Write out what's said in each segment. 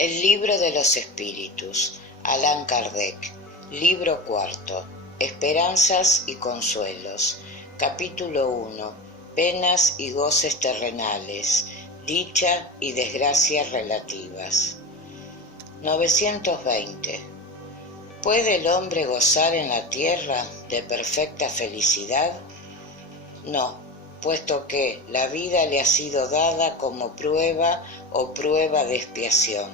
El libro de los espíritus, Allan Kardec, libro cuarto, Esperanzas y consuelos, capítulo 1, Penas y goces terrenales, dicha y desgracias relativas. 920. ¿Puede el hombre gozar en la tierra de perfecta felicidad? No, puesto que la vida le ha sido dada como prueba o prueba de expiación,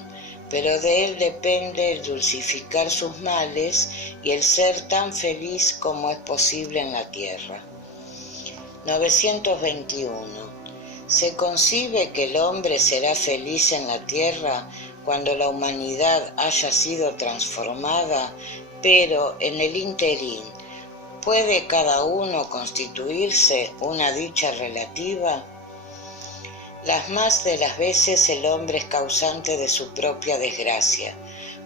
pero de él depende el dulcificar sus males y el ser tan feliz como es posible en la tierra. 921. ¿Se concibe que el hombre será feliz en la tierra cuando la humanidad haya sido transformada, pero en el ínterin ¿puede cada uno constituirse una dicha relativa? Las más de las veces el hombre es causante de su propia desgracia.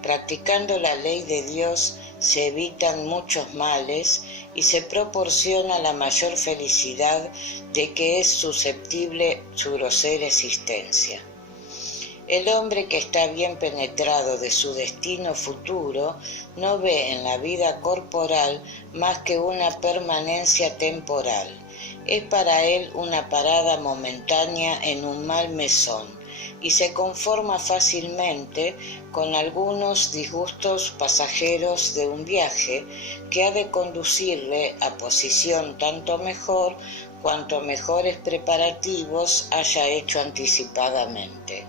Practicando la ley de Dios se evitan muchos males y se proporciona la mayor felicidad de que es susceptible su grosera existencia. El hombre que está bien penetrado de su destino futuro no ve en la vida corporal más que una permanencia temporal. Es para él una parada momentánea en un mal mesón y se conforma fácilmente con algunos disgustos pasajeros de un viaje que ha de conducirle a posición tanto mejor cuanto mejores preparativos haya hecho anticipadamente.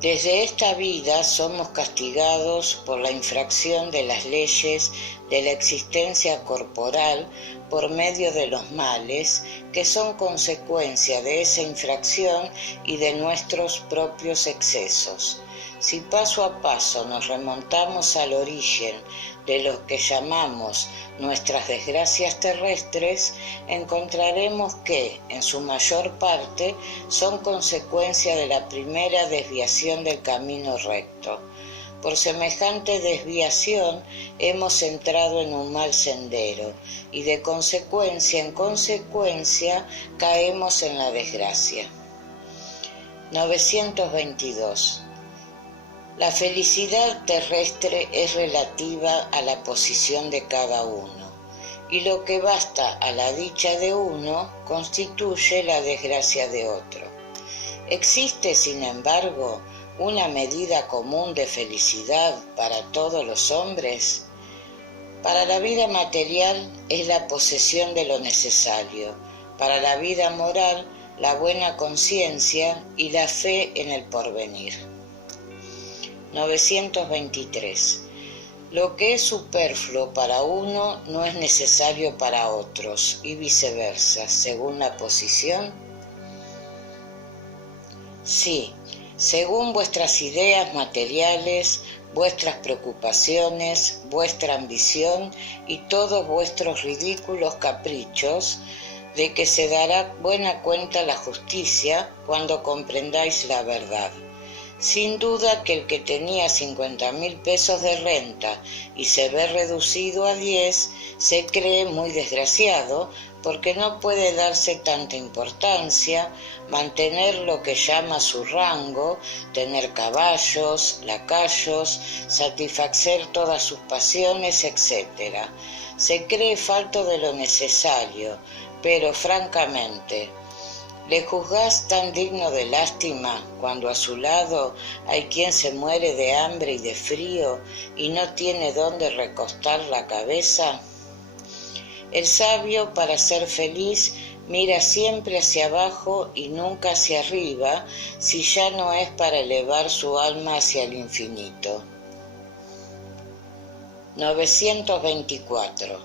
Desde esta vida somos castigados por la infracción de las leyes de la existencia corporal por medio de los males que son consecuencia de esa infracción y de nuestros propios excesos. Si paso a paso nos remontamos al origen de lo que llamamos nuestras desgracias terrestres, encontraremos que, en su mayor parte, son consecuencia de la primera desviación del camino recto. Por semejante desviación hemos entrado en un mal sendero y de consecuencia en consecuencia caemos en la desgracia. 922. La felicidad terrestre es relativa a la posición de cada uno, y lo que basta a la dicha de uno constituye la desgracia de otro. Existe, sin embargo, una medida común de felicidad para todos los hombres. Para la vida material es la posesión de lo necesario, para la vida moral la buena conciencia y la fe en el porvenir. 923. Lo que es superfluo para uno no es necesario para otros, y viceversa, según la posición. Sí, según vuestras ideas materiales, vuestras preocupaciones, vuestra ambición y todos vuestros ridículos caprichos, de que se dará buena cuenta la justicia cuando comprendáis la verdad. Sin duda que el que tenía 50,000 pesos de renta y se ve reducido a 10, se cree muy desgraciado porque no puede darse tanta importancia, mantener lo que llama su rango, tener caballos, lacayos, satisfacer todas sus pasiones, etc. Se cree falto de lo necesario, pero francamente, ¿le juzgás tan digno de lástima cuando a su lado hay quien se muere de hambre y de frío y no tiene dónde recostar la cabeza? El sabio, para ser feliz, mira siempre hacia abajo y nunca hacia arriba, si ya no es para elevar su alma hacia el infinito. 924.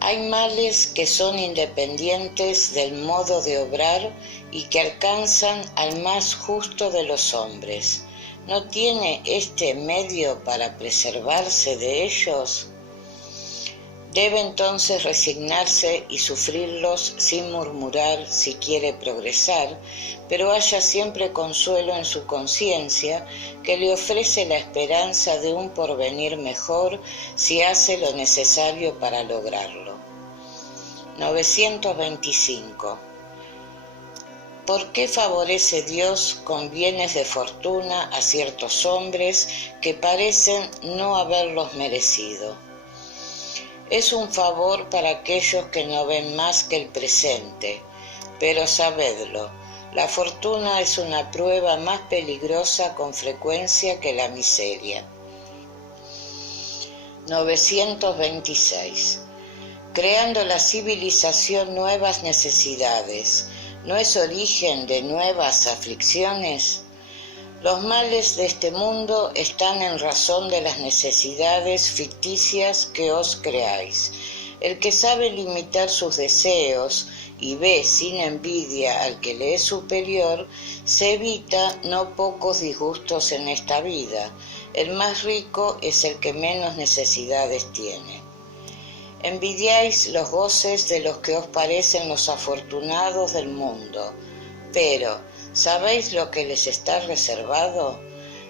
Hay males que son independientes del modo de obrar y que alcanzan al más justo de los hombres. ¿No tiene éste medio para preservarse de ellos? Debe entonces resignarse y sufrirlos sin murmurar si quiere progresar, pero haya siempre consuelo en su conciencia que le ofrece la esperanza de un porvenir mejor si hace lo necesario para lograrlo. 925. ¿Por qué favorece Dios con bienes de fortuna a ciertos hombres que parecen no haberlos merecido? Es un favor para aquellos que no ven más que el presente, pero sabedlo, la fortuna es una prueba más peligrosa con frecuencia que la miseria. 926. Creando la civilización nuevas necesidades, ¿no es origen de nuevas aflicciones? Los males de este mundo están en razón de las necesidades ficticias que os creáis. El que sabe limitar sus deseos y ve sin envidia al que le es superior, se evita no pocos disgustos en esta vida. El más rico es el que menos necesidades tiene. Envidiáis los goces de los que os parecen los afortunados del mundo, pero ¿sabéis lo que les está reservado?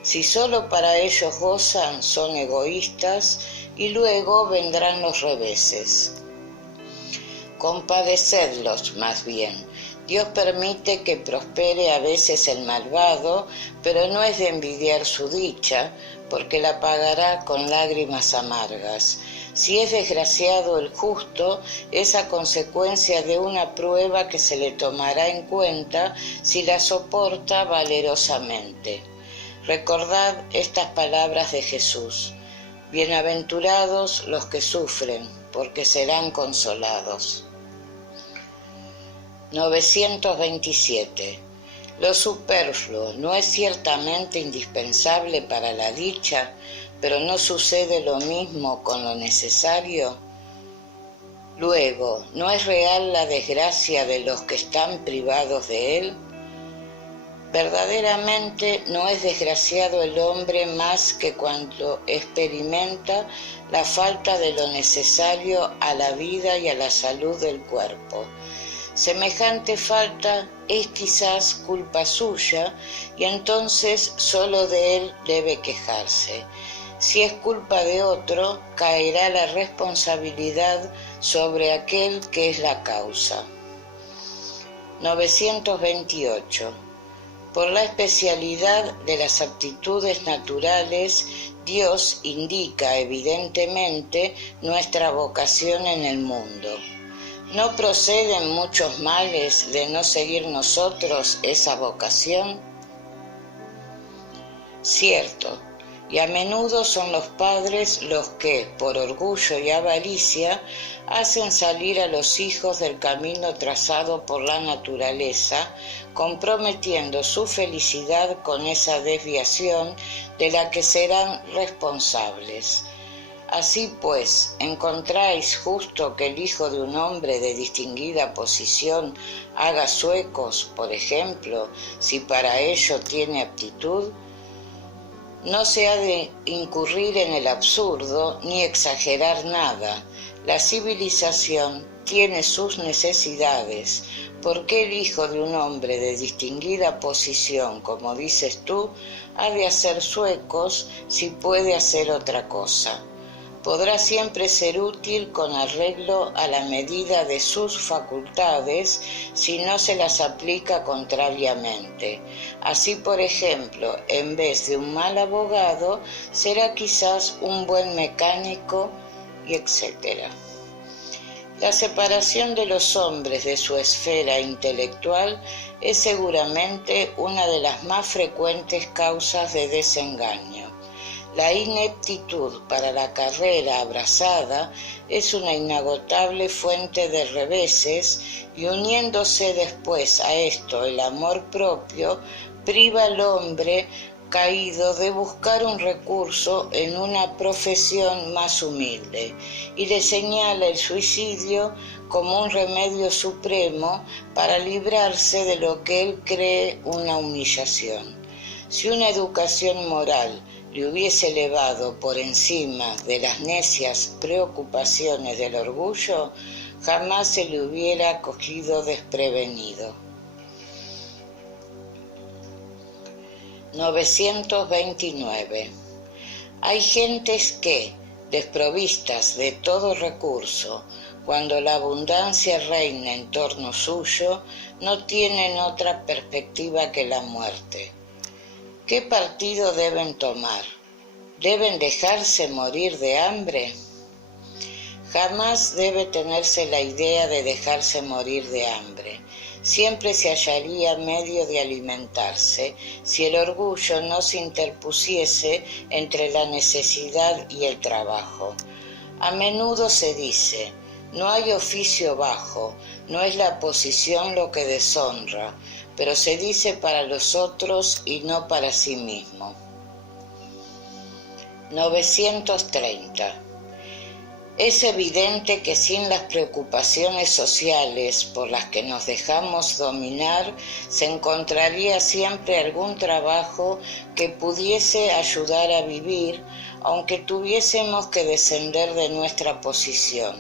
Si solo para ellos gozan, son egoístas y luego vendrán los reveses. Compadecedlos más bien. Dios permite que prospere a veces el malvado, pero no es de envidiar su dicha, porque la pagará con lágrimas amargas. Si es desgraciado el justo, es a consecuencia de una prueba que se le tomará en cuenta si la soporta valerosamente. Recordad estas palabras de Jesús: bienaventurados los que sufren, porque serán consolados. 927. Lo superfluo no es ciertamente indispensable para la dicha, pero ¿no sucede lo mismo con lo necesario? Luego, ¿no es real la desgracia de los que están privados de él? Verdaderamente no es desgraciado el hombre más que cuando experimenta la falta de lo necesario a la vida y a la salud del cuerpo. Semejante falta es quizás culpa suya y entonces solo de él debe quejarse. Si es culpa de otro, caerá la responsabilidad sobre aquel que es la causa. 928. Por la especialidad de las aptitudes naturales, Dios indica evidentemente nuestra vocación en el mundo. ¿No proceden muchos males de no seguir nosotros esa vocación? Cierto, y a menudo son los padres los que, por orgullo y avaricia, hacen salir a los hijos del camino trazado por la naturaleza, comprometiendo su felicidad con esa desviación de la que serán responsables. Así pues, ¿encontráis justo que el hijo de un hombre de distinguida posición haga zuecos, por ejemplo, si para ello tiene aptitud? No se ha de incurrir en el absurdo ni exagerar nada. La civilización tiene sus necesidades. ¿Por qué el hijo de un hombre de distinguida posición, como dices tú, ha de hacer zuecos si puede hacer otra cosa? Podrá siempre ser útil con arreglo a la medida de sus facultades si no se las aplica contrariamente. Así, por ejemplo, en vez de un mal abogado, será quizás un buen mecánico, y etc. La separación de los hombres de su esfera intelectual es seguramente una de las más frecuentes causas de desengaño. La ineptitud para la carrera abrazada es una inagotable fuente de reveses y uniéndose después a esto el amor propio, priva al hombre caído de buscar un recurso en una profesión más humilde y le señala el suicidio como un remedio supremo para librarse de lo que él cree una humillación. Si una educación moral le hubiese elevado por encima de las necias preocupaciones del orgullo, jamás se le hubiera cogido desprevenido. 929. Hay gentes que, desprovistas de todo recurso, cuando la abundancia reina en torno suyo, no tienen otra perspectiva que la muerte. ¿Qué partido deben tomar? ¿Deben dejarse morir de hambre? Jamás debe tenerse la idea de dejarse morir de hambre. Siempre se hallaría medio de alimentarse si el orgullo no se interpusiese entre la necesidad y el trabajo. A menudo se dice, no hay oficio bajo, no es la posición lo que deshonra, pero se dice para los otros y no para sí mismo. 930. Es evidente que sin las preocupaciones sociales por las que nos dejamos dominar, se encontraría siempre algún trabajo que pudiese ayudar a vivir, aunque tuviésemos que descender de nuestra posición.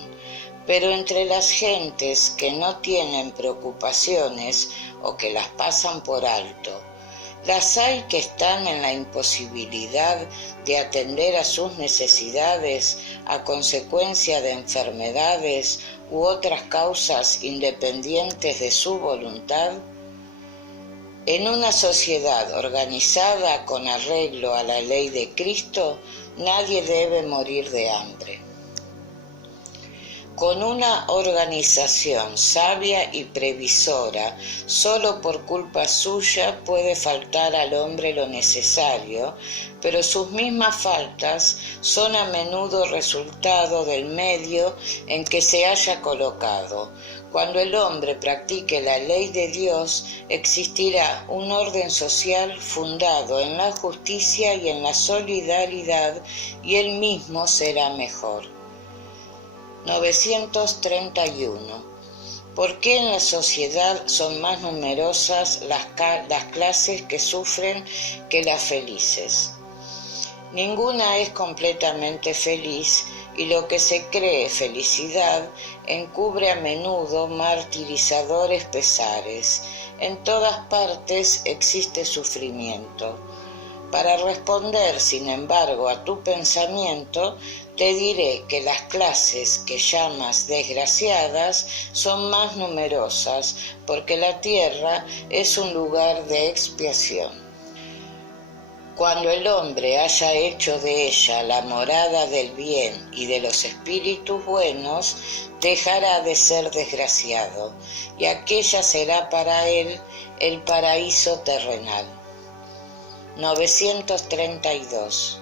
Pero entre las gentes que no tienen preocupaciones o que las pasan por alto, las hay que están en la imposibilidad de atender a sus necesidades a consecuencia de enfermedades u otras causas independientes de su voluntad. En una sociedad organizada con arreglo a la ley de Cristo, nadie debe morir de hambre. Con una organización sabia y previsora, solo por culpa suya puede faltar al hombre lo necesario, pero sus mismas faltas son a menudo resultado del medio en que se haya colocado. Cuando el hombre practique la ley de Dios, existirá un orden social fundado en la justicia y en la solidaridad, y él mismo será mejor. 931. ¿Por qué en la sociedad son más numerosas las clases que sufren que las felices? Ninguna es completamente feliz y lo que se cree felicidad encubre a menudo martirizadores pesares. En todas partes existe sufrimiento. Para responder, sin embargo, a tu pensamiento, te diré que las clases que llamas desgraciadas son más numerosas, porque la tierra es un lugar de expiación. Cuando el hombre haya hecho de ella la morada del bien y de los espíritus buenos, dejará de ser desgraciado, y aquella será para él el paraíso terrenal. 932.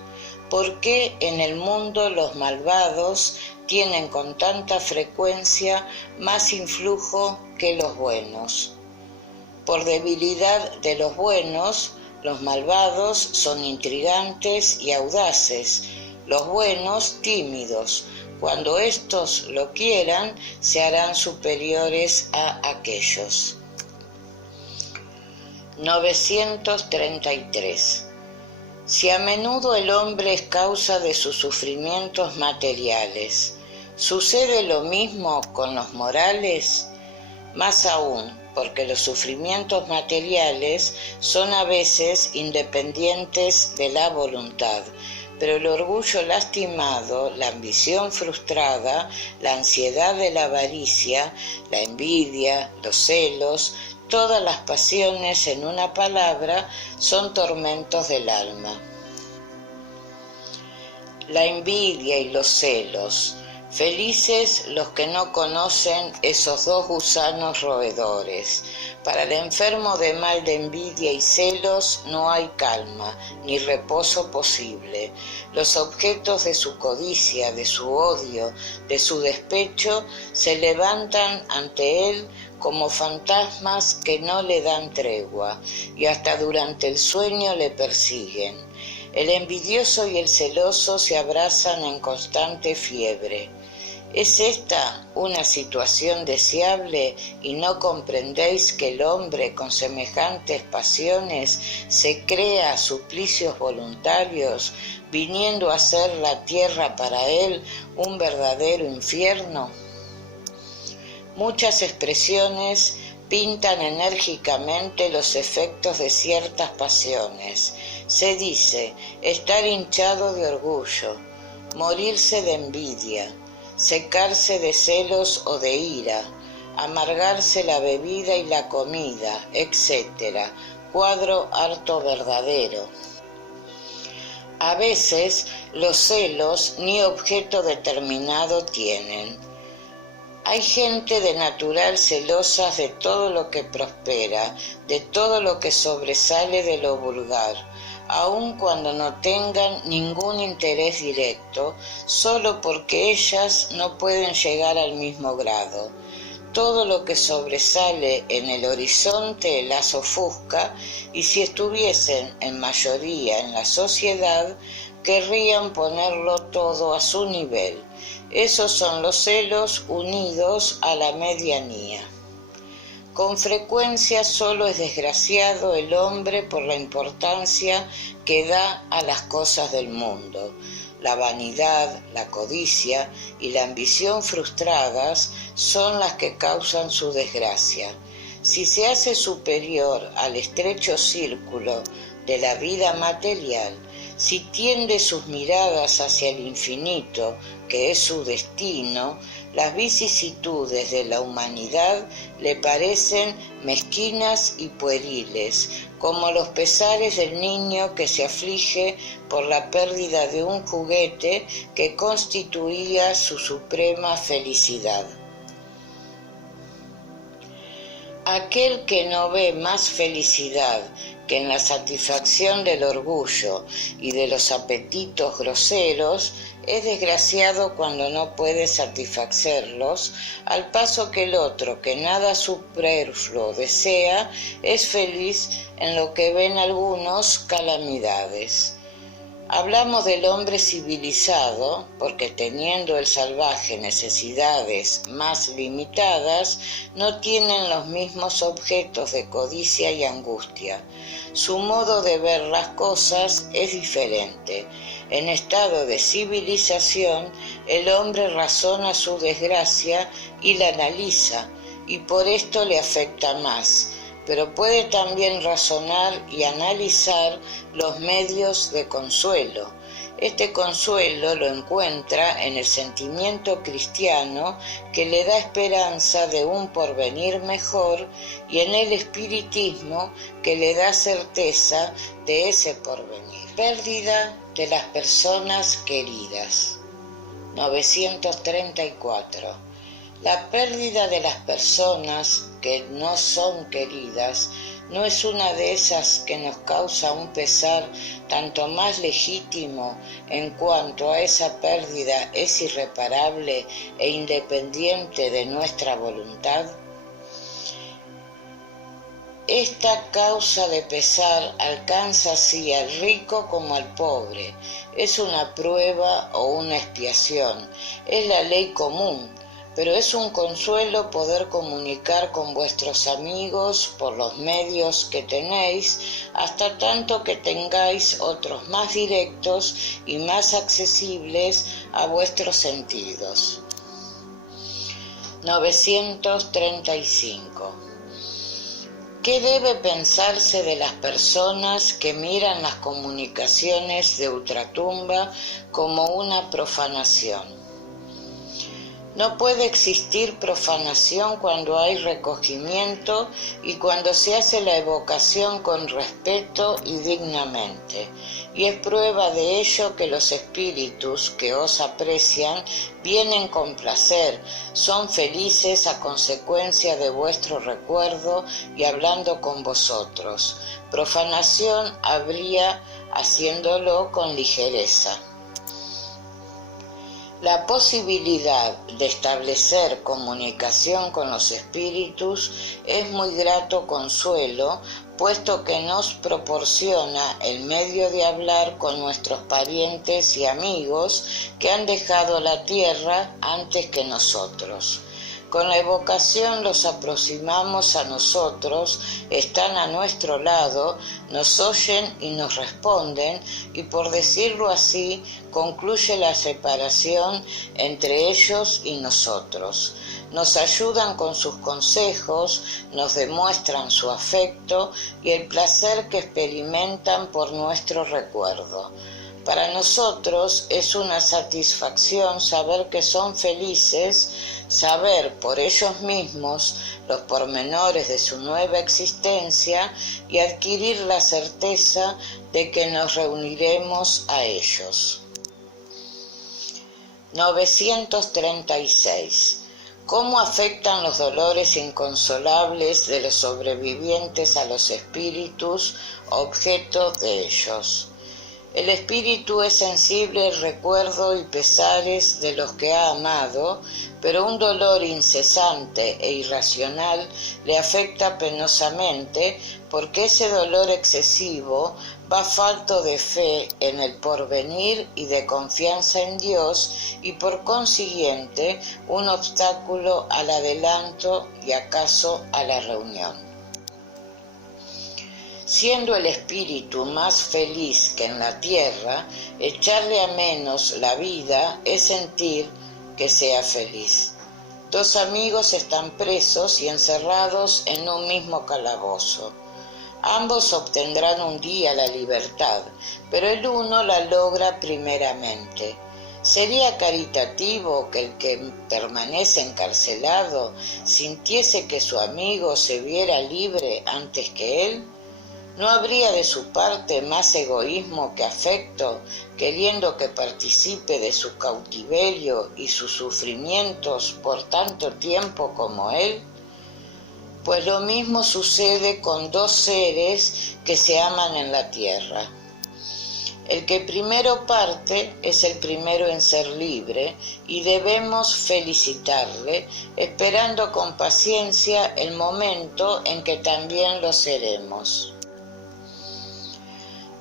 ¿Por qué en el mundo los malvados tienen con tanta frecuencia más influjo que los buenos? Por debilidad de los buenos, los malvados son intrigantes y audaces, los buenos tímidos. Cuando éstos lo quieran, se harán superiores a aquellos. 933. Si a menudo el hombre es causa de sus sufrimientos materiales, ¿sucede lo mismo con los morales? Más aún, porque los sufrimientos materiales son a veces independientes de la voluntad, pero el orgullo lastimado, la ambición frustrada, la ansiedad de la avaricia, la envidia, los celos, todas las pasiones, en una palabra, son tormentos del alma. La envidia y los celos. Felices los que no conocen esos dos gusanos roedores. Para el enfermo de mal de envidia y celos no hay calma ni reposo posible. Los objetos de su codicia, de su odio, de su despecho, se levantan ante él como fantasmas que no le dan tregua, y hasta durante el sueño le persiguen. El envidioso y el celoso se abrazan en constante fiebre. ¿Es esta una situación deseable y no comprendéis que el hombre con semejantes pasiones se crea suplicios voluntarios, viniendo a ser la tierra para él un verdadero infierno? Muchas expresiones pintan enérgicamente los efectos de ciertas pasiones. Se dice estar hinchado de orgullo, morirse de envidia, secarse de celos o de ira, amargarse la bebida y la comida, etc. Cuadro harto verdadero. A veces los celos ni objeto determinado tienen. Hay gente de natural celosa de todo lo que prospera, de todo lo que sobresale de lo vulgar, aun cuando no tengan ningún interés directo, solo porque ellas no pueden llegar al mismo grado. Todo lo que sobresale en el horizonte las ofusca, y si estuviesen en mayoría en la sociedad, querrían ponerlo todo a su nivel. Esos son los celos unidos a la medianía. Con frecuencia solo es desgraciado el hombre por la importancia que da a las cosas del mundo. La vanidad, la codicia y la ambición frustradas son las que causan su desgracia. Si se hace superior al estrecho círculo de la vida material, si tiende sus miradas hacia el infinito, que es su destino, las vicisitudes de la humanidad le parecen mezquinas y pueriles, como los pesares del niño que se aflige por la pérdida de un juguete que constituía su suprema felicidad. Aquel que no ve más felicidad que en la satisfacción del orgullo y de los apetitos groseros, es desgraciado cuando no puede satisfacerlos, al paso que el otro, que nada superfluo desea, es feliz en lo que ven algunos calamidades. Hablamos del hombre civilizado porque, teniendo el salvaje necesidades más limitadas, no tienen los mismos objetos de codicia y angustia. Su modo de ver las cosas es diferente. En estado de civilización, el hombre razona su desgracia y la analiza, y por esto le afecta más. Pero puede también razonar y analizar los medios de consuelo. Este consuelo lo encuentra en el sentimiento cristiano que le da esperanza de un porvenir mejor y en el espiritismo que le da certeza de ese porvenir. Pérdida de las personas queridas. 934. La pérdida de las personas que no son queridas no es una de esas que nos causa un pesar tanto más legítimo en cuanto a esa pérdida es irreparable e independiente de nuestra voluntad. Esta causa de pesar alcanza así al rico como al pobre. Es una prueba o una expiación, es la ley común. Pero es un consuelo poder comunicar con vuestros amigos por los medios que tenéis, hasta tanto que tengáis otros más directos y más accesibles a vuestros sentidos. 935. ¿Qué debe pensarse de las personas que miran las comunicaciones de ultratumba como una profanación? No puede existir profanación cuando hay recogimiento y cuando se hace la evocación con respeto y dignamente. Y es prueba de ello que los espíritus que os aprecian vienen con placer, son felices a consecuencia de vuestro recuerdo y hablando con vosotros. Profanación habría haciéndolo con ligereza. La posibilidad de establecer comunicación con los espíritus es muy grato consuelo, puesto que nos proporciona el medio de hablar con nuestros parientes y amigos que han dejado la tierra antes que nosotros. Con la evocación los aproximamos a nosotros, están a nuestro lado, nos oyen y nos responden, y por decirlo así, concluye la separación entre ellos y nosotros. Nos ayudan con sus consejos, nos demuestran su afecto y el placer que experimentan por nuestro recuerdo. Para nosotros es una satisfacción saber que son felices, saber por ellos mismos los pormenores de su nueva existencia y adquirir la certeza de que nos reuniremos a ellos. 936. ¿Cómo afectan los dolores inconsolables de los sobrevivientes a los espíritus, objeto de ellos? El espíritu es sensible al recuerdo y pesares de los que ha amado, pero un dolor incesante e irracional le afecta penosamente porque ese dolor excesivo va falto de fe en el porvenir y de confianza en Dios y por consiguiente un obstáculo al adelanto y acaso a la reunión. Siendo el espíritu más feliz que en la tierra, echarle a menos la vida es sentir que sea feliz. Dos amigos están presos y encerrados en un mismo calabozo. Ambos obtendrán un día la libertad, pero el uno la logra primeramente. ¿Sería caritativo que el que permanece encarcelado sintiese que su amigo se viera libre antes que él? ¿No habría de su parte más egoísmo que afecto, queriendo que participe de su cautiverio y sus sufrimientos por tanto tiempo como él? Pues lo mismo sucede con dos seres que se aman en la tierra. El que primero parte es el primero en ser libre y debemos felicitarle, esperando con paciencia el momento en que también lo seremos.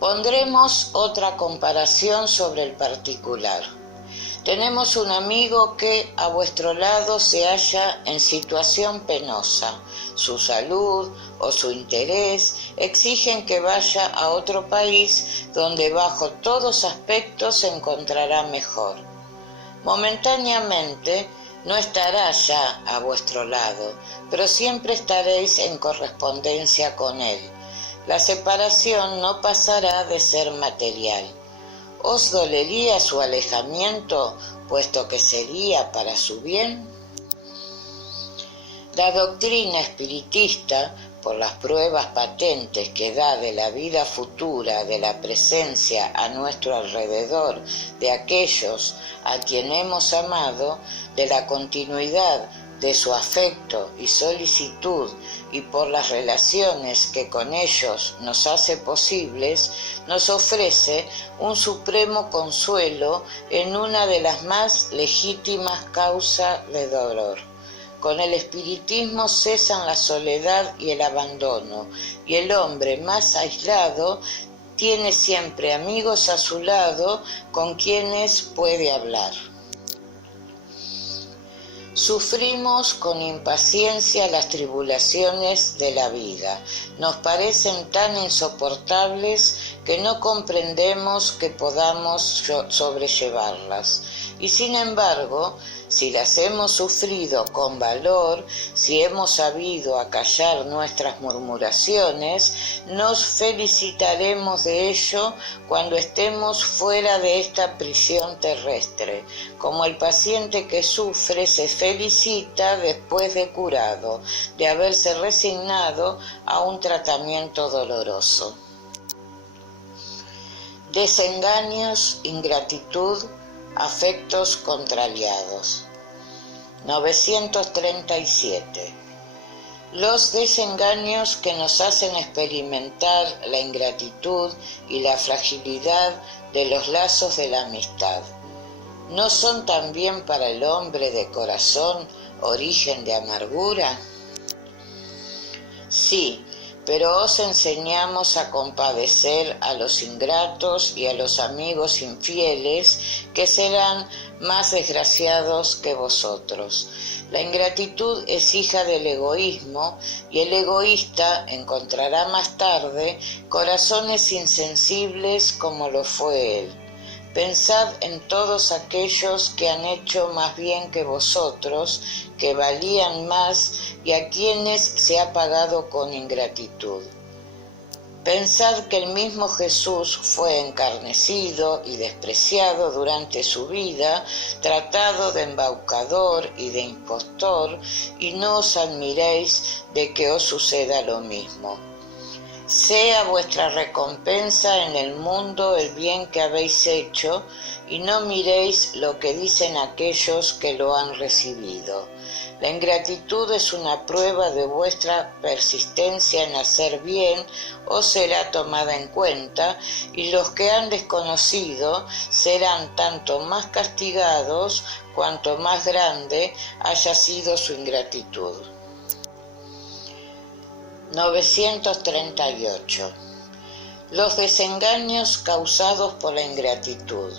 Pondremos otra comparación sobre el particular. Tenemos un amigo que a vuestro lado se halla en situación penosa. Su salud o su interés exigen que vaya a otro país donde bajo todos aspectos se encontrará mejor. Momentáneamente no estará ya a vuestro lado, pero siempre estaréis en correspondencia con él. La separación no pasará de ser material. ¿Os dolería su alejamiento, puesto que sería para su bien? La doctrina espiritista, por las pruebas patentes que da de la vida futura, de la presencia a nuestro alrededor de aquellos a quien hemos amado, de la continuidad de su afecto y solicitud y por las relaciones que con ellos nos hace posibles, nos ofrece un supremo consuelo en una de las más legítimas causas de dolor. Con el espiritismo cesan la soledad y el abandono, y el hombre más aislado tiene siempre amigos a su lado con quienes puede hablar. Sufrimos con impaciencia las tribulaciones de la vida. Nos parecen tan insoportables que no comprendemos que podamos sobrellevarlas. Y sin embargo, si las hemos sufrido con valor, si hemos sabido acallar nuestras murmuraciones, nos felicitaremos de ello cuando estemos fuera de esta prisión terrestre, como el paciente que sufre se felicita después de curado, de haberse resignado a un tratamiento doloroso. Desengaños, ingratitud, afectos contrariados. 937. Los desengaños que nos hacen experimentar la ingratitud y la fragilidad de los lazos de la amistad, ¿no son también para el hombre de corazón origen de amargura? Sí, pero os enseñamos a compadecer a los ingratos y a los amigos infieles, que serán más desgraciados que vosotros. La ingratitud es hija del egoísmo, y el egoísta encontrará más tarde corazones insensibles como lo fue él. Pensad en todos aquellos que han hecho más bien que vosotros, que valían más y a quienes se ha pagado con ingratitud. Pensad que el mismo Jesús fue encarnecido y despreciado durante su vida, tratado de embaucador y de impostor, y no os admiréis de que os suceda lo mismo. Sea vuestra recompensa en el mundo el bien que habéis hecho, y no miréis lo que dicen aquellos que lo han recibido. La ingratitud es una prueba de vuestra persistencia en hacer bien, os será tomada en cuenta, y los que han desconocido serán tanto más castigados cuanto más grande haya sido su ingratitud. 938. Los desengaños causados por la ingratitud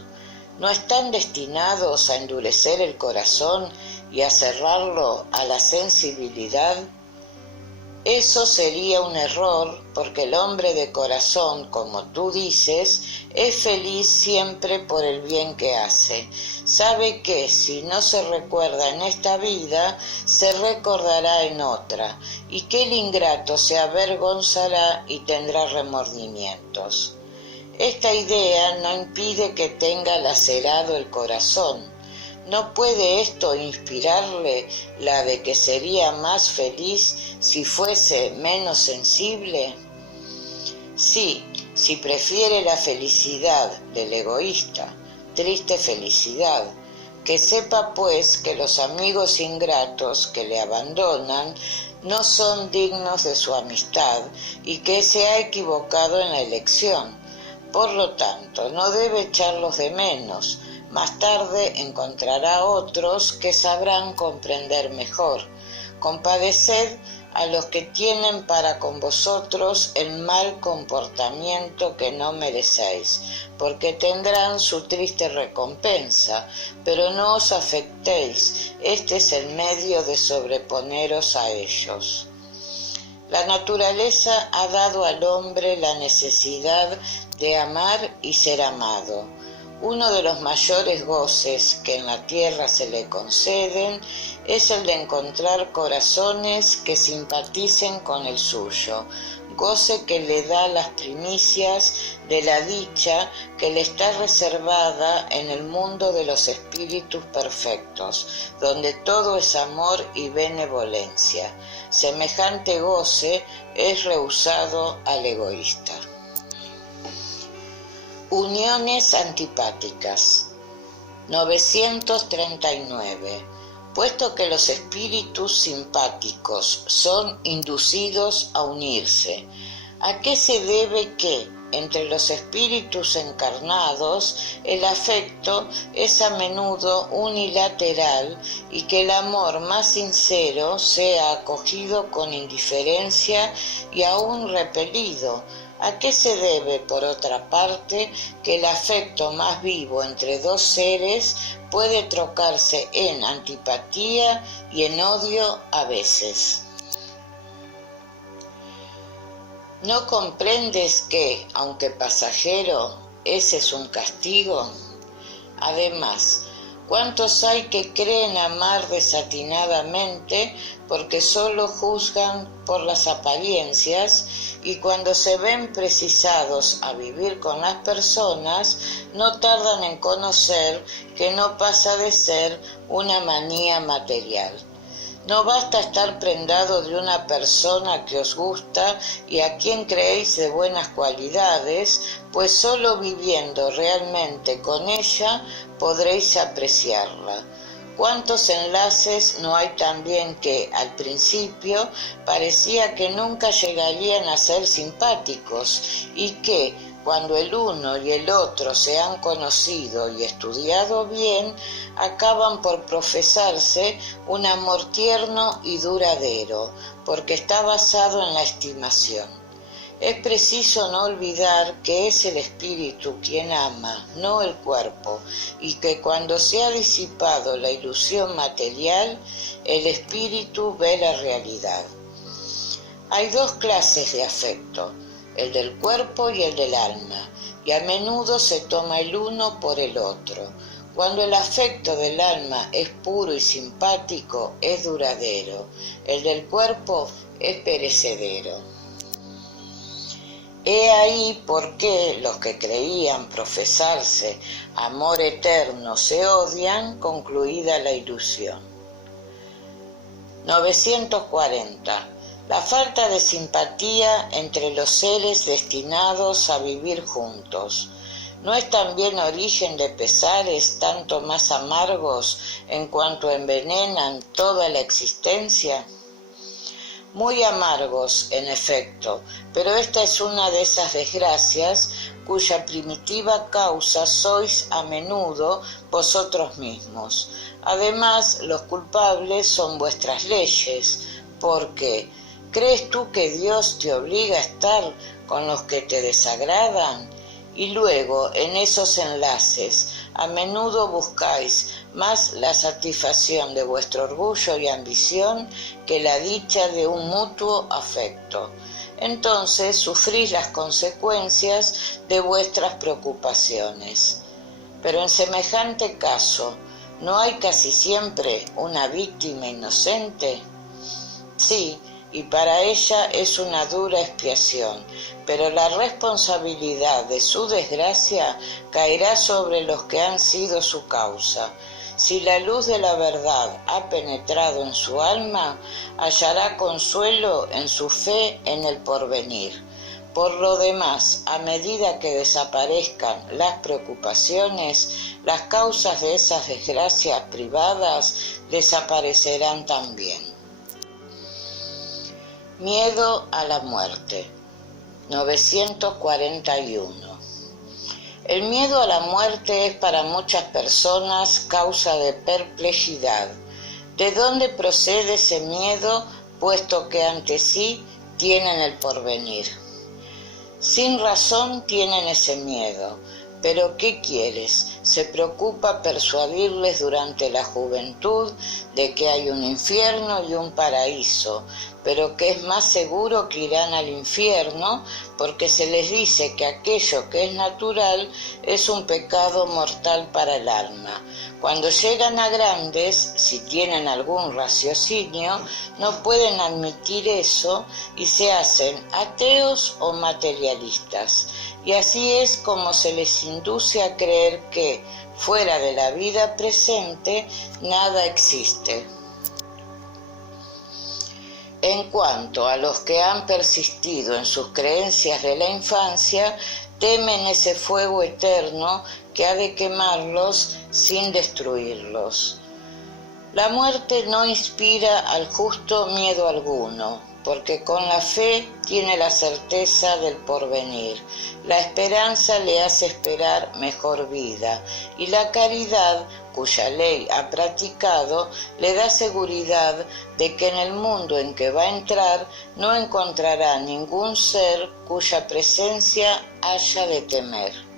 no están destinados a endurecer el corazón y a cerrarlo a la sensibilidad. Eso sería un error, porque el hombre de corazón, como tú dices, es feliz siempre por el bien que hace. Sabe que si no se recuerda en esta vida, se recordará en otra, y que el ingrato se avergonzará y tendrá remordimientos. Esta idea no impide que tenga lacerado el corazón. ¿No puede esto inspirarle la de que sería más feliz si fuese menos sensible? Sí, si prefiere la felicidad del egoísta, triste felicidad, que sepa pues que los amigos ingratos que le abandonan no son dignos de su amistad y que se ha equivocado en la elección. Por lo tanto, no debe echarlos de menos. Más tarde encontrará otros que sabrán comprender mejor. Compadeced a los que tienen para con vosotros el mal comportamiento que no merecéis, porque tendrán su triste recompensa, pero no os afectéis, este es el medio de sobreponeros a ellos. La naturaleza ha dado al hombre la necesidad de amar y ser amado. Uno de los mayores goces que en la tierra se le conceden es el de encontrar corazones que simpaticen con el suyo, goce que le da las primicias de la dicha que le está reservada en el mundo de los espíritus perfectos, donde todo es amor y benevolencia. Semejante goce es rehusado al egoísta. Uniones antipáticas. 939. Puesto que los espíritus simpáticos son inducidos a unirse, ¿a qué se debe que, entre los espíritus encarnados, el afecto es a menudo unilateral y que el amor más sincero sea acogido con indiferencia y aún repelido? ¿A qué se debe, por otra parte, que el afecto más vivo entre dos seres puede trocarse en antipatía y en odio a veces? ¿No comprendes que, aunque pasajero, ese es un castigo? Además, ¿cuántos hay que creen amar desatinadamente porque solo juzgan por las apariencias y cuando se ven precisados a vivir con las personas no tardan en conocer que no pasa de ser una manía material? No basta estar prendado de una persona que os gusta y a quien creéis de buenas cualidades, pues solo viviendo realmente con ella podréis apreciarla. ¿Cuántos enlaces no hay también que, al principio, parecía que nunca llegarían a ser simpáticos y que, cuando el uno y el otro se han conocido y estudiado bien, acaban por profesarse un amor tierno y duradero, porque está basado en la estimación? Es preciso no olvidar que es el espíritu quien ama, no el cuerpo, y que cuando se ha disipado la ilusión material, el espíritu ve la realidad. Hay dos clases de afecto, el del cuerpo y el del alma, y a menudo se toma el uno por el otro. Cuando el afecto del alma es puro y simpático, es duradero. El del cuerpo es perecedero. He ahí por qué los que creían profesarse amor eterno se odian, concluida la ilusión. 940. La falta de simpatía entre los seres destinados a vivir juntos. ¿No es también origen de pesares tanto más amargos en cuanto envenenan toda la existencia? Muy amargos, en efecto, pero esta es una de esas desgracias cuya primitiva causa sois a menudo vosotros mismos. Además, los culpables son vuestras leyes, porque ¿crees tú que Dios te obliga a estar con los que te desagradan? Y luego, en esos enlaces, a menudo buscáis más la satisfacción de vuestro orgullo y ambición que la dicha de un mutuo afecto. Entonces sufrís las consecuencias de vuestras preocupaciones. Pero en semejante caso, ¿no hay casi siempre una víctima inocente? Sí, y para ella es una dura expiación, pero la responsabilidad de su desgracia caerá sobre los que han sido su causa. Si la luz de la verdad ha penetrado en su alma, hallará consuelo en su fe en el porvenir. Por lo demás, a medida que desaparezcan las preocupaciones, las causas de esas desgracias privadas desaparecerán también. Miedo a la muerte. 941. El miedo a la muerte es para muchas personas causa de perplejidad. ¿De dónde procede ese miedo, puesto que ante sí tienen el porvenir? Sin razón tienen ese miedo, pero ¿qué quieres? Se preocupa persuadirles durante la juventud de que hay un infierno y un paraíso, pero que es más seguro que irán al infierno porque se les dice que aquello que es natural es un pecado mortal para el alma. Cuando llegan a grandes, si tienen algún raciocinio, no pueden admitir eso y se hacen ateos o materialistas. Y así es como se les induce a creer que, fuera de la vida presente, nada existe. En cuanto a los que han persistido en sus creencias de la infancia, temen ese fuego eterno que ha de quemarlos sin destruirlos. La muerte no inspira al justo miedo alguno, porque con la fe tiene la certeza del porvenir. La esperanza le hace esperar mejor vida, y la caridad, cuya ley ha practicado, le da seguridad de que en el mundo en que va a entrar no encontrará ningún ser cuya presencia haya de temer.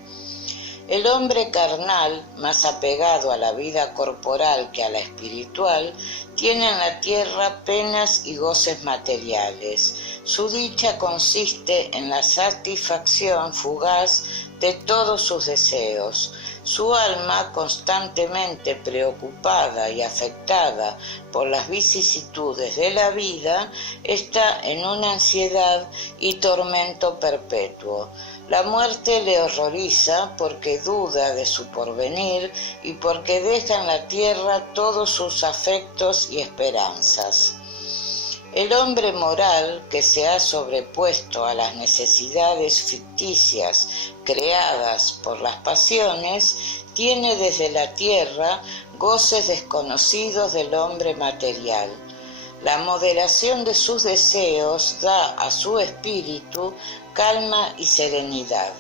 El hombre carnal, más apegado a la vida corporal que a la espiritual, tiene en la tierra penas y goces materiales. Su dicha consiste en la satisfacción fugaz de todos sus deseos. Su alma, constantemente preocupada y afectada por las vicisitudes de la vida, está en una ansiedad y tormento perpetuo. La muerte le horroriza porque duda de su porvenir y porque deja en la tierra todos sus afectos y esperanzas. El hombre moral que se ha sobrepuesto a las necesidades ficticias creadas por las pasiones tiene desde la tierra goces desconocidos del hombre material. La moderación de sus deseos da a su espíritu calma y serenidad.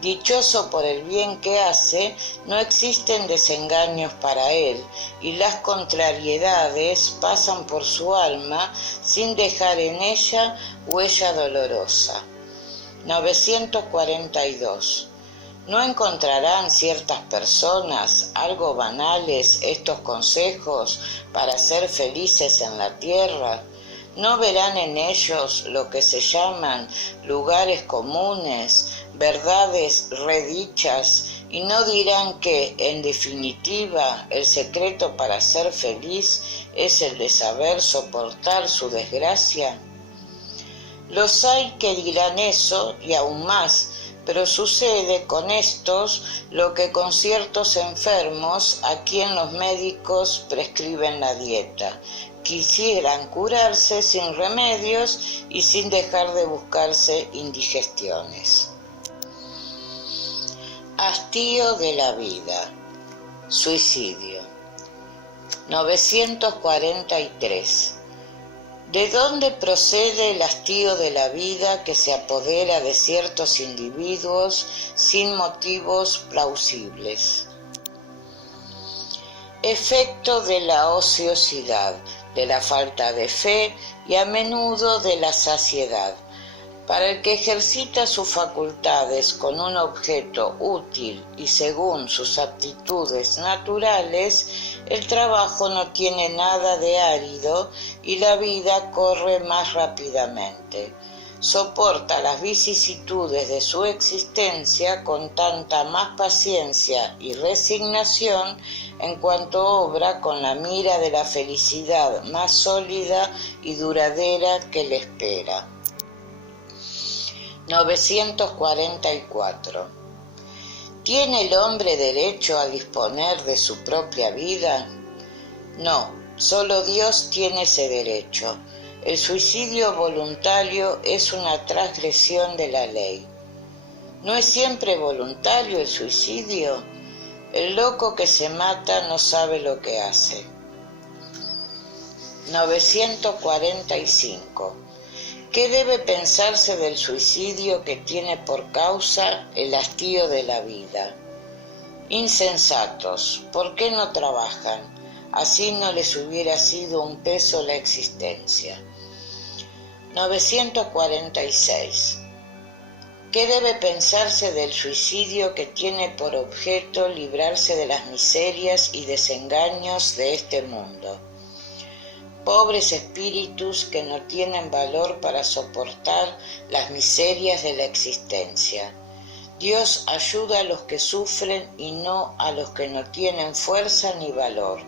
Dichoso por el bien que hace, no existen desengaños para él, y las contrariedades pasan por su alma sin dejar en ella huella dolorosa. 942. ¿No encontrarán ciertas personas algo banales estos consejos para ser felices en la tierra? ¿No verán en ellos lo que se llaman lugares comunes, verdades redichas, y no dirán que, en definitiva, el secreto para ser feliz es el de saber soportar su desgracia? Los hay que dirán eso y aún más, pero sucede con estos lo que con ciertos enfermos a quien los médicos prescriben la dieta. Quisieran curarse sin remedios y sin dejar de buscarse indigestiones. Hastío de la vida. Suicidio. 943. ¿De dónde procede el hastío de la vida que se apodera de ciertos individuos sin motivos plausibles? Efecto de la ociosidad, de la falta de fe y a menudo de la saciedad. Para el que ejercita sus facultades con un objeto útil y según sus aptitudes naturales, el trabajo no tiene nada de árido y la vida corre más rápidamente. Soporta las vicisitudes de su existencia con tanta más paciencia y resignación en cuanto obra con la mira de la felicidad más sólida y duradera que le espera. 944. ¿Tiene el hombre derecho a disponer de su propia vida? No, solo Dios tiene ese derecho. El suicidio voluntario es una transgresión de la ley. ¿No es siempre voluntario el suicidio? El loco que se mata no sabe lo que hace. 945. ¿Qué debe pensarse del suicidio que tiene por causa el hastío de la vida? Insensatos, ¿por qué no trabajan? Así no les hubiera sido un peso la existencia. 946. ¿Qué debe pensarse del suicidio que tiene por objeto librarse de las miserias y desengaños de este mundo? Pobres espíritus que no tienen valor para soportar las miserias de la existencia. Dios ayuda a los que sufren y no a los que no tienen fuerza ni valor.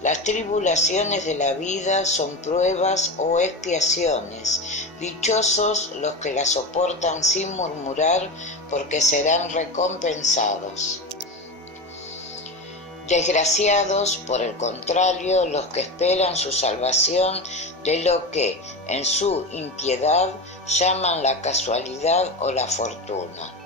Las tribulaciones de la vida son pruebas o expiaciones. Dichosos los que las soportan sin murmurar, porque serán recompensados. Desgraciados, por el contrario, los que esperan su salvación de lo que, en su impiedad, llaman la casualidad o la fortuna.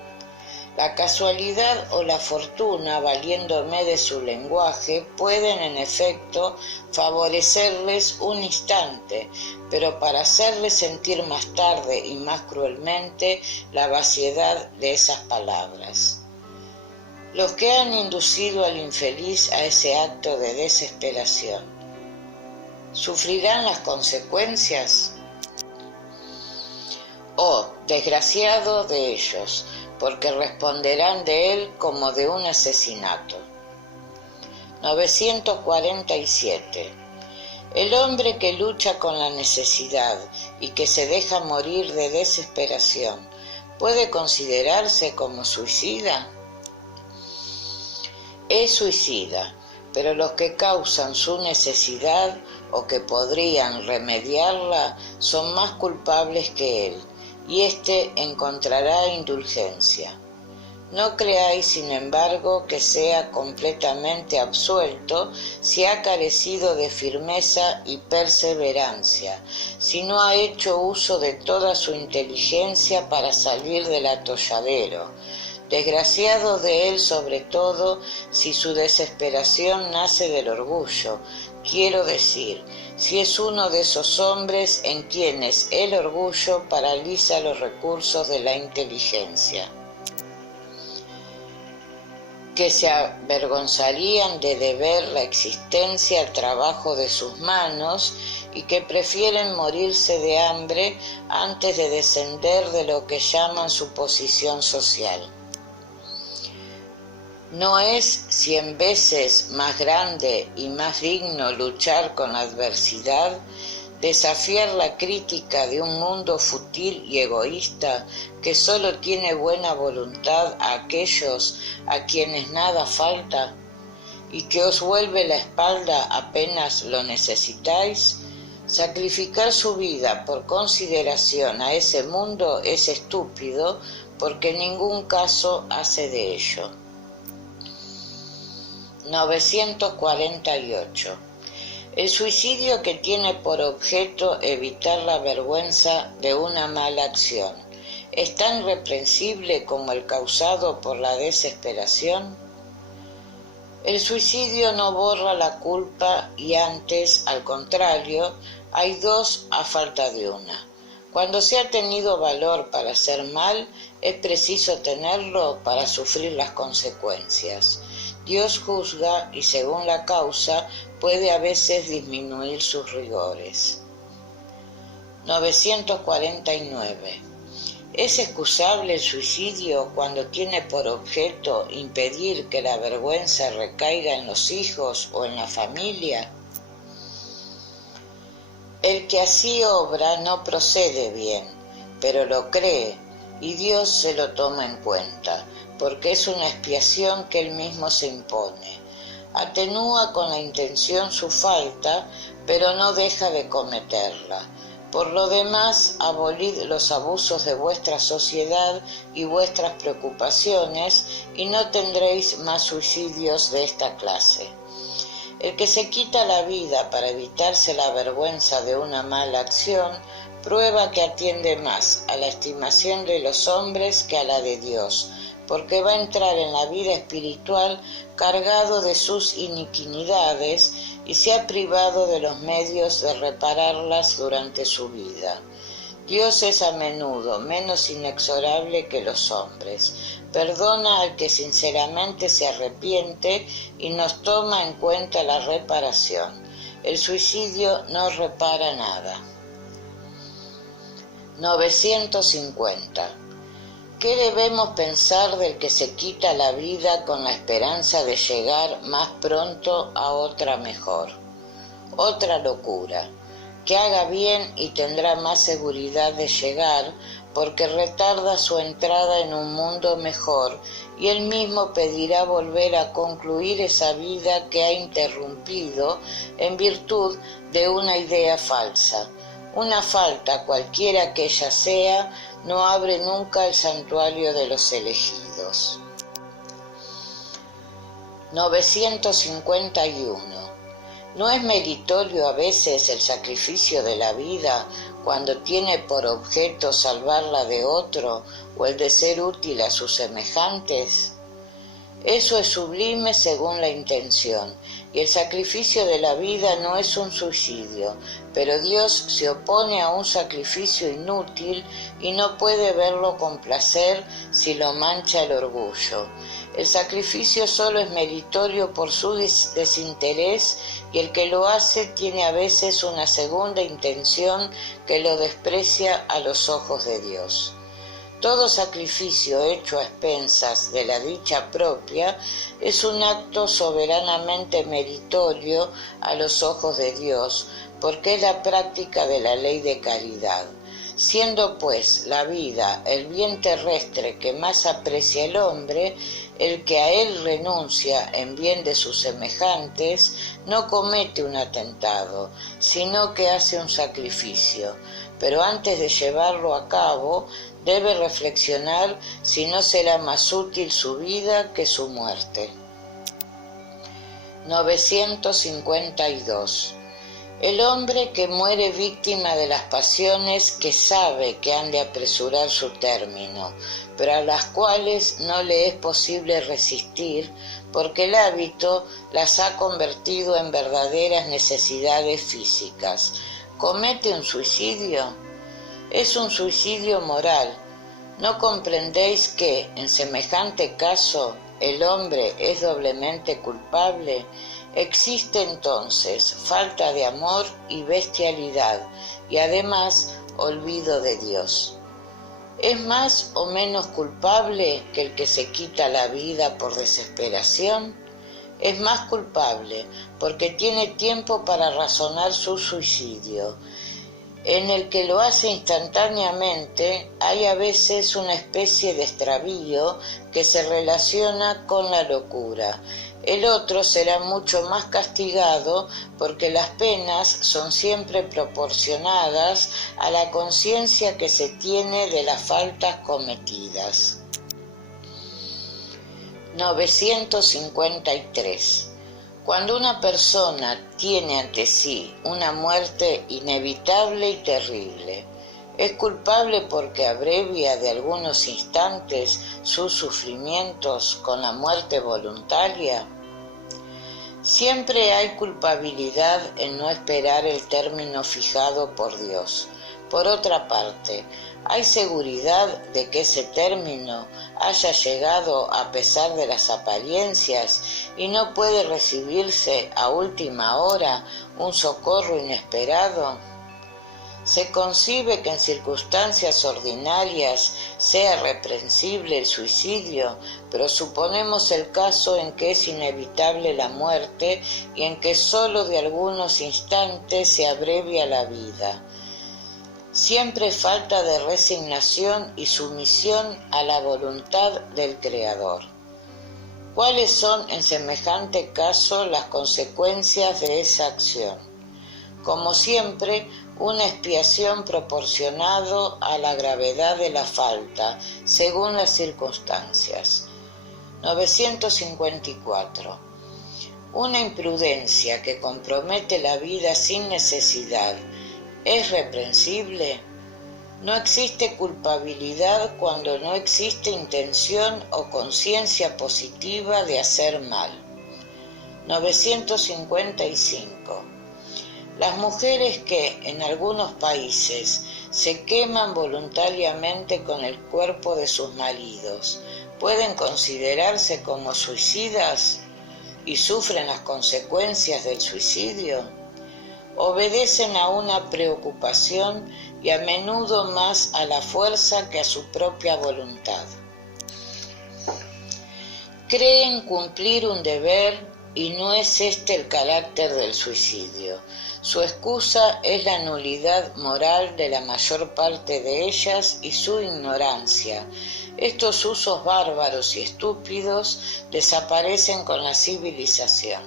La casualidad o la fortuna, valiéndome de su lenguaje, pueden en efecto favorecerles un instante, pero para hacerles sentir más tarde y más cruelmente la vaciedad de esas palabras. Los que han inducido al infeliz a ese acto de desesperación, ¿sufrirán las consecuencias? Oh, desgraciado de ellos, porque responderán de él como de un asesinato. 947. El hombre que lucha con la necesidad y que se deja morir de desesperación, ¿puede considerarse como suicida? Es suicida, pero los que causan su necesidad o que podrían remediarla son más culpables que él, y éste encontrará indulgencia. No creáis, sin embargo, que sea completamente absuelto si ha carecido de firmeza y perseverancia, si no ha hecho uso de toda su inteligencia para salir del atolladero. Desgraciado de él sobre todo si su desesperación nace del orgullo, quiero decir, si es uno de esos hombres en quienes el orgullo paraliza los recursos de la inteligencia, que se avergonzarían de deber la existencia al trabajo de sus manos y que prefieren morirse de hambre antes de descender de lo que llaman su posición social. ¿No es 100 veces más grande y más digno luchar con la adversidad, desafiar la crítica de un mundo fútil y egoísta que solo tiene buena voluntad a aquellos a quienes nada falta y que os vuelve la espalda apenas lo necesitáis? Sacrificar su vida por consideración a ese mundo es estúpido porque en ningún caso hace de ello. 948. El suicidio que tiene por objeto evitar la vergüenza de una mala acción es tan reprensible como el causado por la desesperación. El suicidio no borra la culpa y antes, al contrario, hay dos a falta de una. Cuando se ha tenido valor para hacer mal, es preciso tenerlo para sufrir las consecuencias. Dios juzga y según la causa puede a veces disminuir sus rigores. 949. ¿Es excusable el suicidio cuando tiene por objeto impedir que la vergüenza recaiga en los hijos o en la familia? El que así obra no procede bien, pero lo cree y Dios se lo toma en cuenta, porque es una expiación que él mismo se impone. Atenúa con la intención su falta, pero no deja de cometerla. Por lo demás, abolid los abusos de vuestra sociedad y vuestras preocupaciones, y no tendréis más suicidios de esta clase. El que se quita la vida para evitarse la vergüenza de una mala acción, prueba que atiende más a la estimación de los hombres que a la de Dios, porque va a entrar en la vida espiritual cargado de sus iniquidades y se ha privado de los medios de repararlas durante su vida. Dios es a menudo menos inexorable que los hombres. Perdona al que sinceramente se arrepiente y nos toma en cuenta la reparación. El suicidio no repara nada. 950. ¿Qué debemos pensar del que se quita la vida con la esperanza de llegar más pronto a otra mejor? Otra locura. Que haga bien y tendrá más seguridad de llegar, porque retarda su entrada en un mundo mejor, y él mismo pedirá volver a concluir esa vida que ha interrumpido en virtud de una idea falsa. Una falta, cualquiera que ella sea, no abre nunca el santuario de los elegidos. 951. ¿No es meritorio a veces el sacrificio de la vida cuando tiene por objeto salvarla de otro o el de ser útil a sus semejantes? Eso es sublime según la intención, y el sacrificio de la vida no es un suicidio, pero Dios se opone a un sacrificio inútil y no puede verlo con placer si lo mancha el orgullo. El sacrificio solo es meritorio por su desinterés y el que lo hace tiene a veces una segunda intención que lo desprecia a los ojos de Dios. Todo sacrificio hecho a expensas de la dicha propia es un acto soberanamente meritorio a los ojos de Dios, porque es la práctica de la ley de caridad. Siendo pues la vida el bien terrestre que más aprecia el hombre, el que a él renuncia en bien de sus semejantes no comete un atentado, sino que hace un sacrificio, pero antes de llevarlo a cabo debe reflexionar si no será más útil su vida que su muerte. 952. El hombre que muere víctima de las pasiones que sabe que han de apresurar su término, pero a las cuales no le es posible resistir, porque el hábito las ha convertido en verdaderas necesidades físicas. ¿Comete un suicidio? Es un suicidio moral. ¿No comprendéis que, en semejante caso, el hombre es doblemente culpable? Existe entonces falta de amor y bestialidad, y además olvido de Dios. ¿Es más o menos culpable que el que se quita la vida por desesperación? Es más culpable porque tiene tiempo para razonar su suicidio. En el que lo hace instantáneamente hay a veces una especie de extravío que se relaciona con la locura. El otro será mucho más castigado porque las penas son siempre proporcionadas a la conciencia que se tiene de las faltas cometidas. 953. Cuando una persona tiene ante sí una muerte inevitable y terrible, ¿es culpable porque abrevia de algunos instantes sus sufrimientos con la muerte voluntaria? Siempre hay culpabilidad en no esperar el término fijado por Dios. Por otra parte, ¿hay seguridad de que ese término haya llegado a pesar de las apariencias y no puede recibirse a última hora un socorro inesperado? Se concibe que en circunstancias ordinarias sea reprensible el suicidio, pero suponemos el caso en que es inevitable la muerte y en que sólo de algunos instantes se abrevia la vida. Siempre falta de resignación y sumisión a la voluntad del Creador. ¿Cuáles son en semejante caso las consecuencias de esa acción? Como siempre, una expiación proporcionado a la gravedad de la falta, según las circunstancias. 954. Una imprudencia que compromete la vida sin necesidad, ¿es reprensible? No existe culpabilidad cuando no existe intención o conciencia positiva de hacer mal. 955. Las mujeres que, en algunos países, se queman voluntariamente con el cuerpo de sus maridos, ¿pueden considerarse como suicidas y sufren las consecuencias del suicidio? Obedecen a una preocupación y a menudo más a la fuerza que a su propia voluntad. Creen cumplir un deber y no es este el carácter del suicidio. Su excusa es la nulidad moral de la mayor parte de ellas y su ignorancia. Estos usos bárbaros y estúpidos desaparecen con la civilización.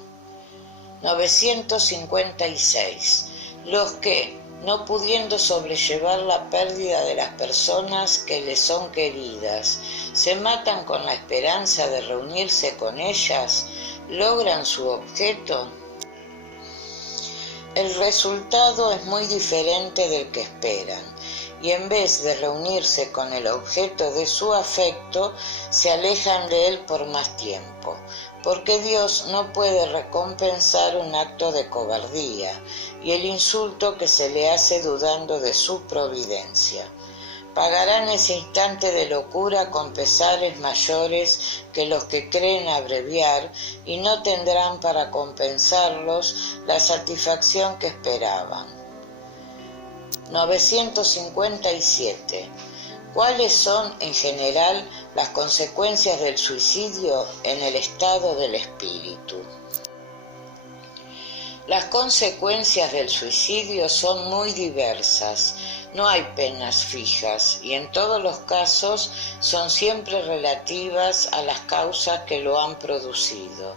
956. Los que, no pudiendo sobrellevar la pérdida de las personas que les son queridas, se matan con la esperanza de reunirse con ellas, ¿logran su objeto? El resultado es muy diferente del que esperan, y en vez de reunirse con el objeto de su afecto, se alejan de él por más tiempo, porque Dios no puede recompensar un acto de cobardía y el insulto que se le hace dudando de su providencia. Pagarán ese instante de locura con pesares mayores que los que creen abreviar y no tendrán para compensarlos la satisfacción que esperaban. 957. ¿Cuáles son en general las consecuencias del suicidio en el estado del espíritu? Las consecuencias del suicidio son muy diversas. No hay penas fijas y en todos los casos son siempre relativas a las causas que lo han producido.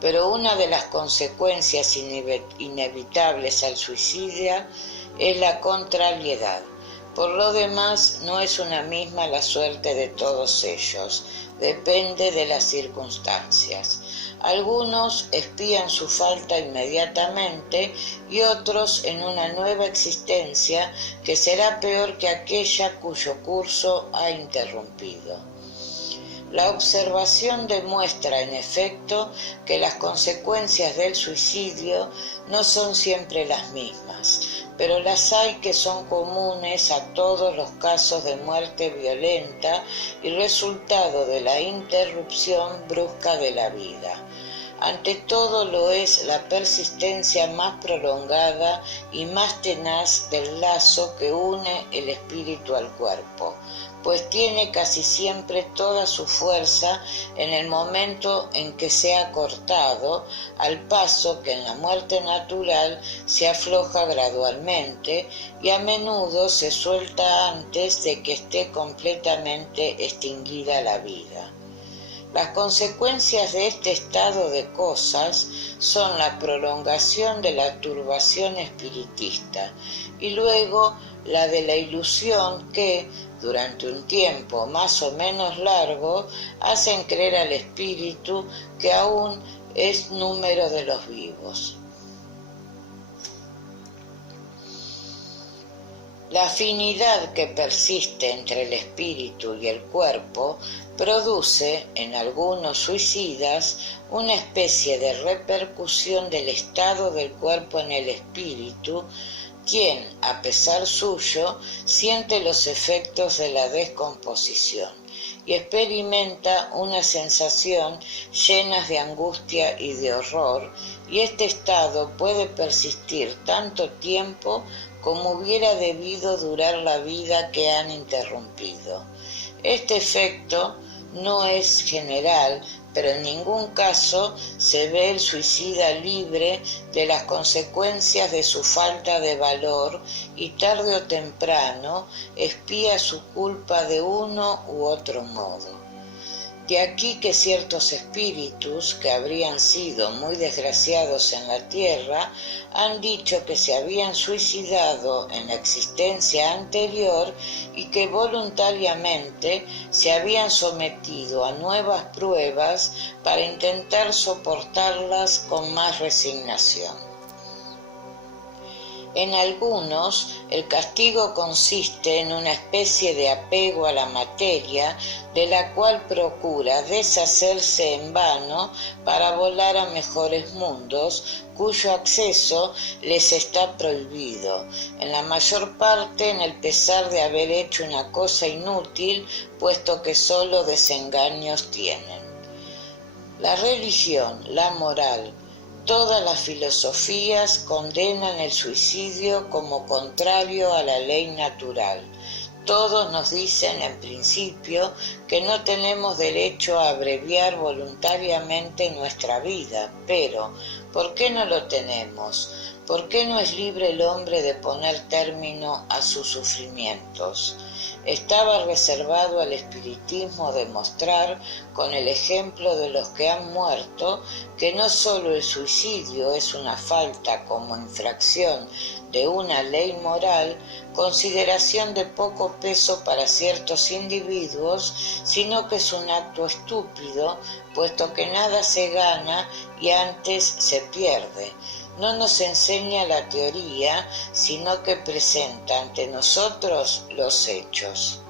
Pero una de las consecuencias inevitables al suicidio es la contrariedad. Por lo demás, no es una misma la suerte de todos ellos, depende de las circunstancias. Algunos expían su falta inmediatamente y otros en una nueva existencia que será peor que aquella cuyo curso ha interrumpido. La observación demuestra, en efecto, que las consecuencias del suicidio no son siempre las mismas, pero las hay que son comunes a todos los casos de muerte violenta y resultado de la interrupción brusca de la vida. Ante todo lo es la persistencia más prolongada y más tenaz del lazo que une el espíritu al cuerpo, pues tiene casi siempre toda su fuerza en el momento en que se ha cortado, al paso que en la muerte natural se afloja gradualmente y a menudo se suelta antes de que esté completamente extinguida la vida. Las consecuencias de este estado de cosas son la prolongación de la turbación espiritista y luego la de la ilusión que, durante un tiempo más o menos largo, hacen creer al espíritu que aún es número de los vivos. La afinidad que persiste entre el espíritu y el cuerpo produce, en algunos suicidas, una especie de repercusión del estado del cuerpo en el espíritu, quien, a pesar suyo, siente los efectos de la descomposición y experimenta una sensación llena de angustia y de horror, y este estado puede persistir tanto tiempo como hubiera debido durar la vida que han interrumpido. Este efecto no es general, pero en ningún caso se ve el suicida libre de las consecuencias de su falta de valor y tarde o temprano expía su culpa de uno u otro modo. De aquí que ciertos espíritus, que habrían sido muy desgraciados en la tierra, han dicho que se habían suicidado en la existencia anterior y que voluntariamente se habían sometido a nuevas pruebas para intentar soportarlas con más resignación. En algunos, el castigo consiste en una especie de apego a la materia, de la cual procura deshacerse en vano para volar a mejores mundos, cuyo acceso les está prohibido, en la mayor parte en el pesar de haber hecho una cosa inútil, puesto que solo desengaños tienen. La religión, la moral, todas las filosofías condenan el suicidio como contrario a la ley natural. Todos nos dicen en principio que no tenemos derecho a abreviar voluntariamente nuestra vida, pero ¿por qué no lo tenemos? ¿Por qué no es libre el hombre de poner término a sus sufrimientos? Estaba reservado al espiritismo demostrar, con el ejemplo de los que han muerto, que no sólo el suicidio es una falta como infracción de una ley moral, consideración de poco peso para ciertos individuos, sino que es un acto estúpido, puesto que nada se gana y antes se pierde. No nos enseña la teoría, sino que presenta ante nosotros los hechos.